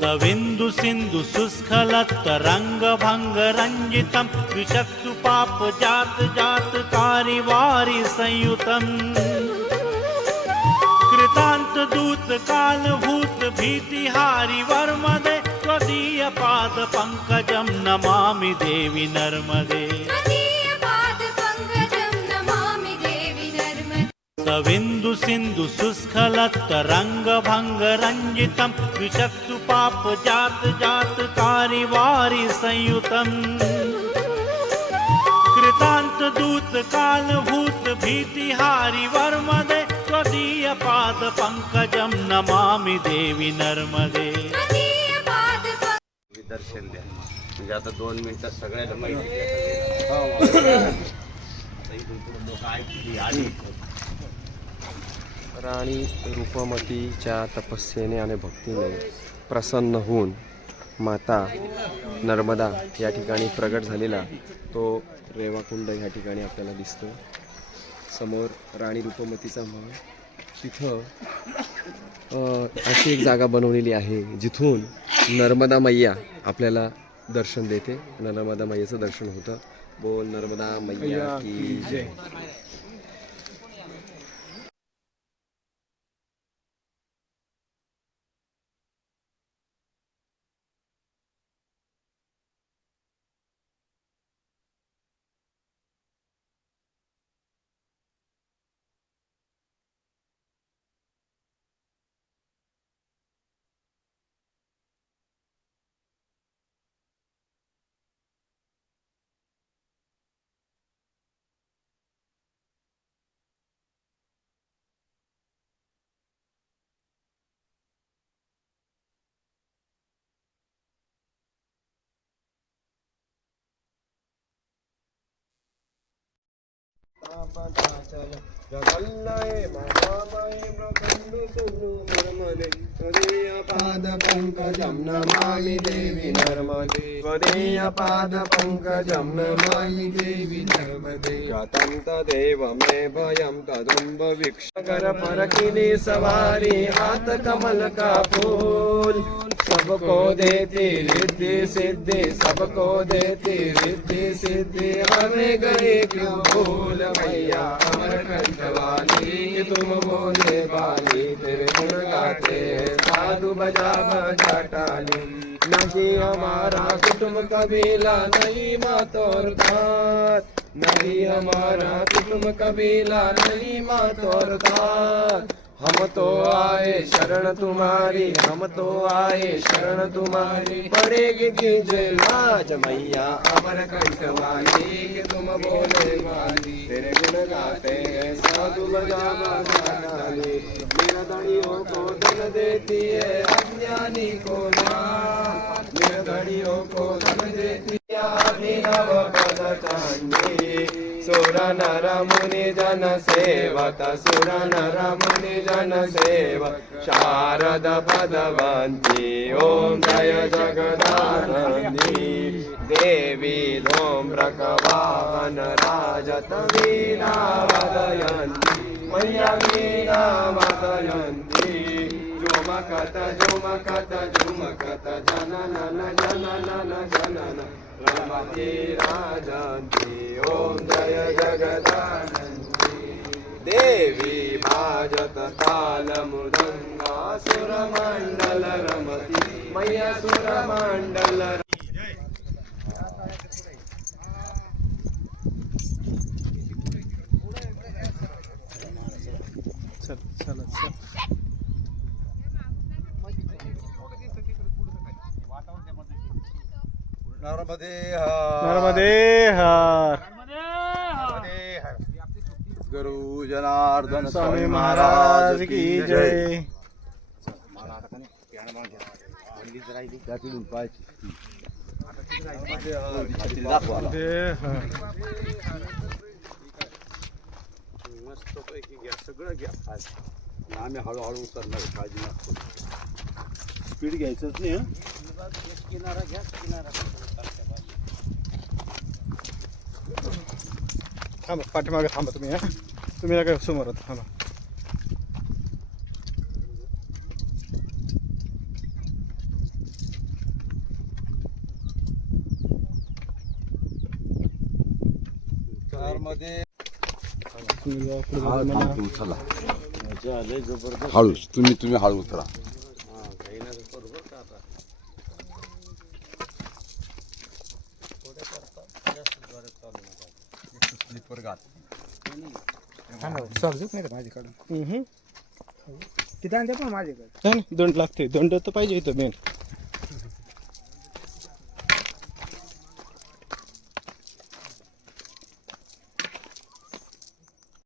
सविन्दु विन्दुसिन्धु सुस्खलत्तरङ्गभङ्गरञ्जितं विचक्षुपाप जात जातकारिवारि संयुतं कृतान्तदूतकालभूत भीतिहारि वर्मदे त्वदीयपाद पङ्कजं नमामि देवि नर्मदे। सविन्दु सिन्धु सुस्खलत्तरङ्गभङ्ग रञ्जितं विषक्सु पाप जात जात कारिवारि संयुतम्। कृतान्त दूत काल भूत भीतिहारि वर्मदे त्वदीय पाद पङ्कजं नमामि देवि नर्मदे। दर्शन द्या. म्हणजे आता दोन मिनिटात सगळ्याला माहिती आता इथून पुढे लोक ऐकली आणि राणी रूपमतीच्या तपस्येने आणि भक्तीने प्रसन्न होऊन माता नर्मदा या ठिकाणी प्रगट झालेला तो रेवाकुंड या ठिकाणी आपल्याला दिसतो समोर राणी रूपमतीचा महल तिथं अशी एक जागा बनवलेली आहे जिथून नर्मदा मैया आपल्याला दर्शन देते. नर्मदा मैयाचं दर्शन होतं. बोल नर्मदा मैया की जय. पादपङ्कजं नमामि देवि नर्मदे त्वदीयपादपङ्कजं नमामि देवि नर्मदे गतं तदेव मे भयं तदुम्ब वीक्षकर परकिनी सवारी हाथ कमल का फूल सबको देती रिद्धि सिद्धि सबको देती रिद्धि सिद्धि हमें गए क्यों भूल भैया अमर कंठवाली कि तुम बोले वाली तेरे गुण गाते साधु बजा बजा नहीं हमारा कुटुम कबीला, नहीं मातोर दात। नहीं हमारा कुटुम कबीला, नहीं मातोर दात। हम तो आए, शरण तुम्हारी, हम तो आए, शरण तुम्हारी। पड़ेगी जय लाज मैया, अमर कंठवाली कि तुम बोले वाली तेरे गुण गाते हैं, साधु बजावा बजा मेरा धड़ियों को धन देती है, अज्ञानी को नाम मेरा धड़ियों को धन देती है अभिनव पद चांदी सुर नर मुनि जन सेवक सुर नर मुनि जन सेवक शारद पदवन्ती ॐ जय जगदानन्दी, देवी धूम्रकवाहन राजत वीणा वदयन्ती मय्या वीणा वदयन्ती झुमकत झुमकत झुमकत जननन जननन जनन रमती राजन्ती ॐ जय जगदानन्दी देवी भाजत ताल मृदङ्गा सुरमण्डल रमती मय्या सुरमण्डल नर्मदे नर्मदे हर गुरु जनार्दन स्वामी महाराज की जय। जय। हर मस्त पैकी घ्या सगळं घ्या आम्ही हळूहळू उतरणार काळजी नसतो स्पीड घ्यायचंच नाही किनारा घ्या किनारा थांबा पाठीमागे थांबा तुम्ही हां? तुम्ही ना काय समोर होता थांबा. तुम्ही जरा पुढे जाऊन मला- हळू तुम्ही तुम्ही हळू उतरा. स्लीपर घात माझ्याकडून तिथे आणते पण माझ्याकडे. दोन लागते दोन तर पाहिजे इथं मेन